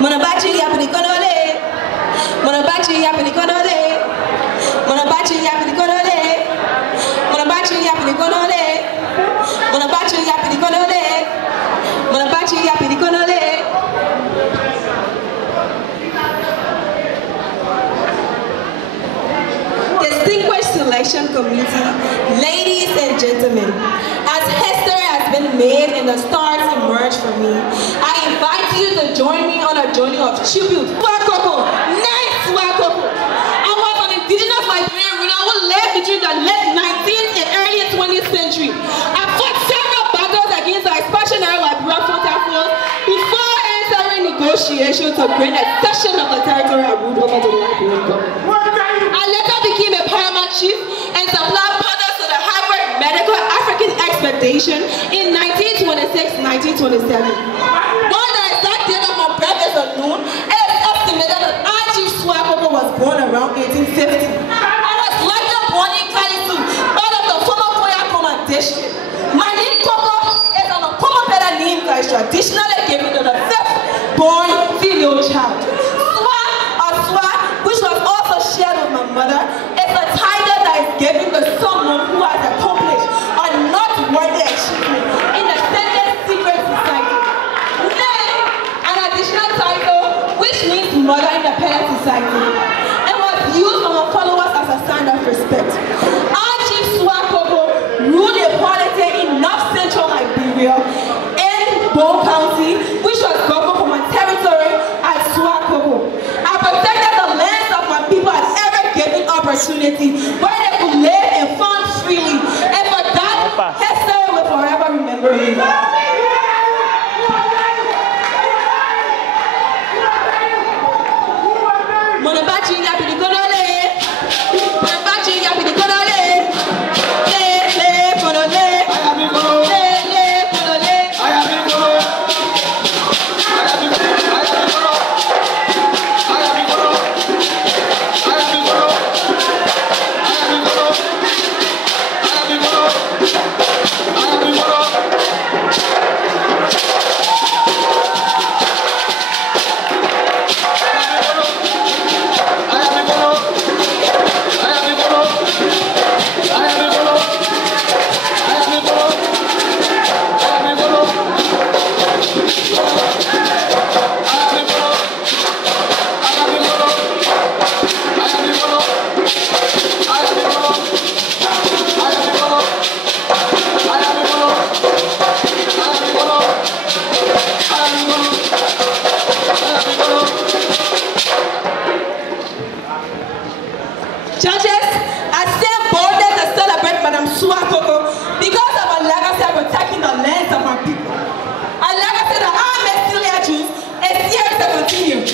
Monabachi yapini konole. Monabachi yapini konole. Monabachi yapini konole. Monabachi yapini konole. Monabachi yapini konole. Monabachi yapini konole. Distinguished selection committee, ladies and gentlemen, as history has been made and the stars emerge for me, I invite you to join me on a journey of tribute. Swakoko, nice Swakoko. I was an indigenous Liberian ruler who lived between the late 19th and early 20th century. I fought several battles against the expansionary Liberia frontier force before entering negotiations to grant a section of the territory I ruled over to the Liberian government. I later became a paramount chief and supplied powders to the Harvard Medical African Expedition in 1926-1927. While the exact date of my birth is unknown, it is estimated that our chief Swakoko was born around 1850. I was likely born in Kalisu, part of the former Koyakoma district. My name Koko is an Okoma name that is traditionally given to the fifth-born female child. Mother, it's a title that is given to someone who has accomplished a noteworthy achievement in the Sended Secret Society. Then, an additional title, which means Mother Independent Society, and was used by my followers as a sign of respect. Our chief Swakoko ruled a polity in North Central Liberia in Bone County, which was governed from a territory as Swakoko. I protected the lands of my people as opportunity where they could live and fund freely, and for that, history will forever remember me. Monabachi yapini konole. Monabachi yapini konole. Le konole. Le konole. Judges, I stand bolded to celebrate Madam Swakoko because of her legacy of protecting the lands of our people. A legacy that I may still use is here to continue.